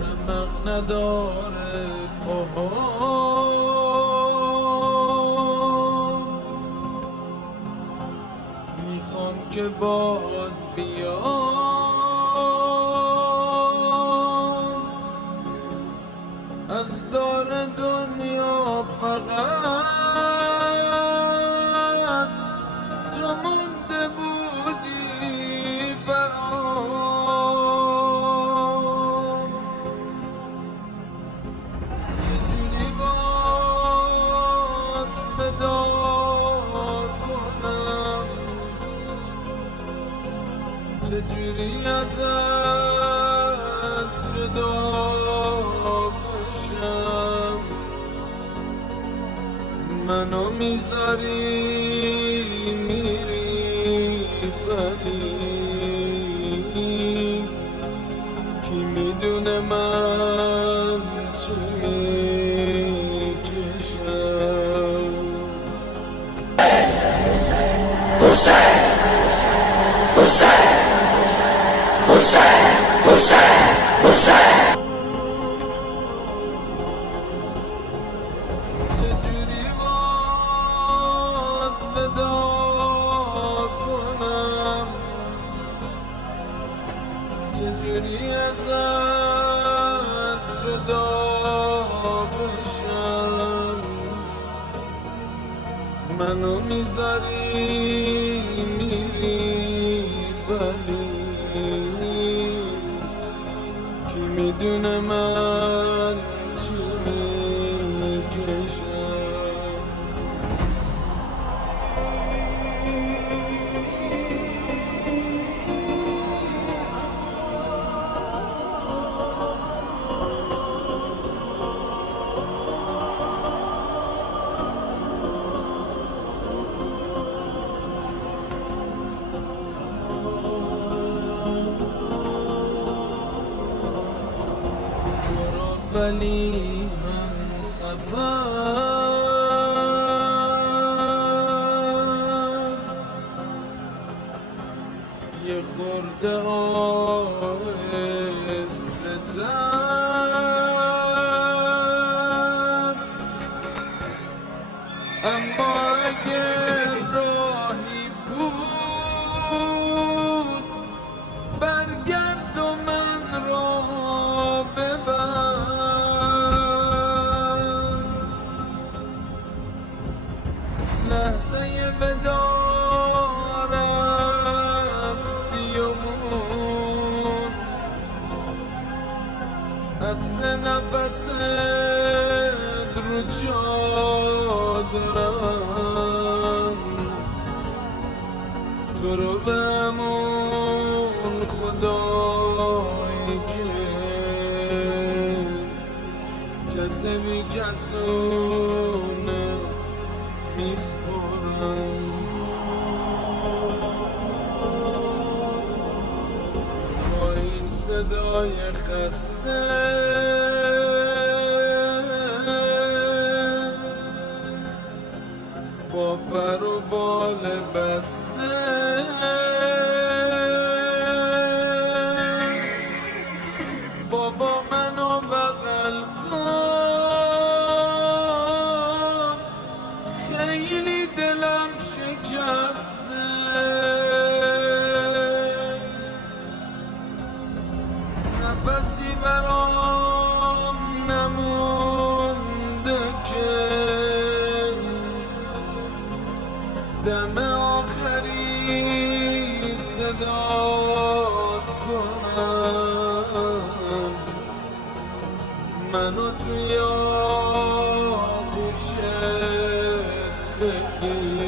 رمق نداره میخوام که باد بیام از دار دنیا فقط تو مونده بودی برام. چجوری باد ودا کنم، چجوری ازت جدا بشم. منو میذاری میری ولی کی میدونه من چی میکشم. حسین حسین حسین حسین حسین. چجوری باد ودا کنم، چجوری ازت جدا بشم. منو میذاری میری ولی کی میدونه من چی میکشم. ولی هم سفر یه خورده آهسته‌تر، اما اگه راهی بود برگرد و من را ببر. لحظه ودا رفتی و مون، عطر نفست رو چادرم. تو رو به همون خدایی که کسی بی کسونه میسپرم. با این صدای خسته با پر و بال بسته بابا منو بغل کن، خیلی دلم شکسته. نفسی برام نمونده که دم آخری صدات کنم. منو توی آغوشت بگیر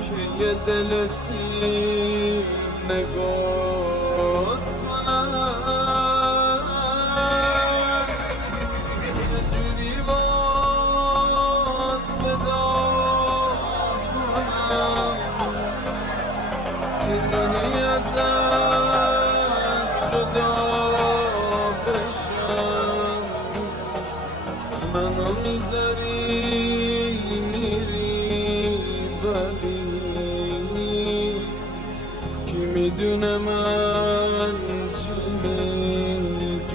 که یه دل سیر نگات کنم. چجوری باد ودا کنم، چجوری ازت جدا بشم. منو میذاری میری ولی بدون من چی میکشم.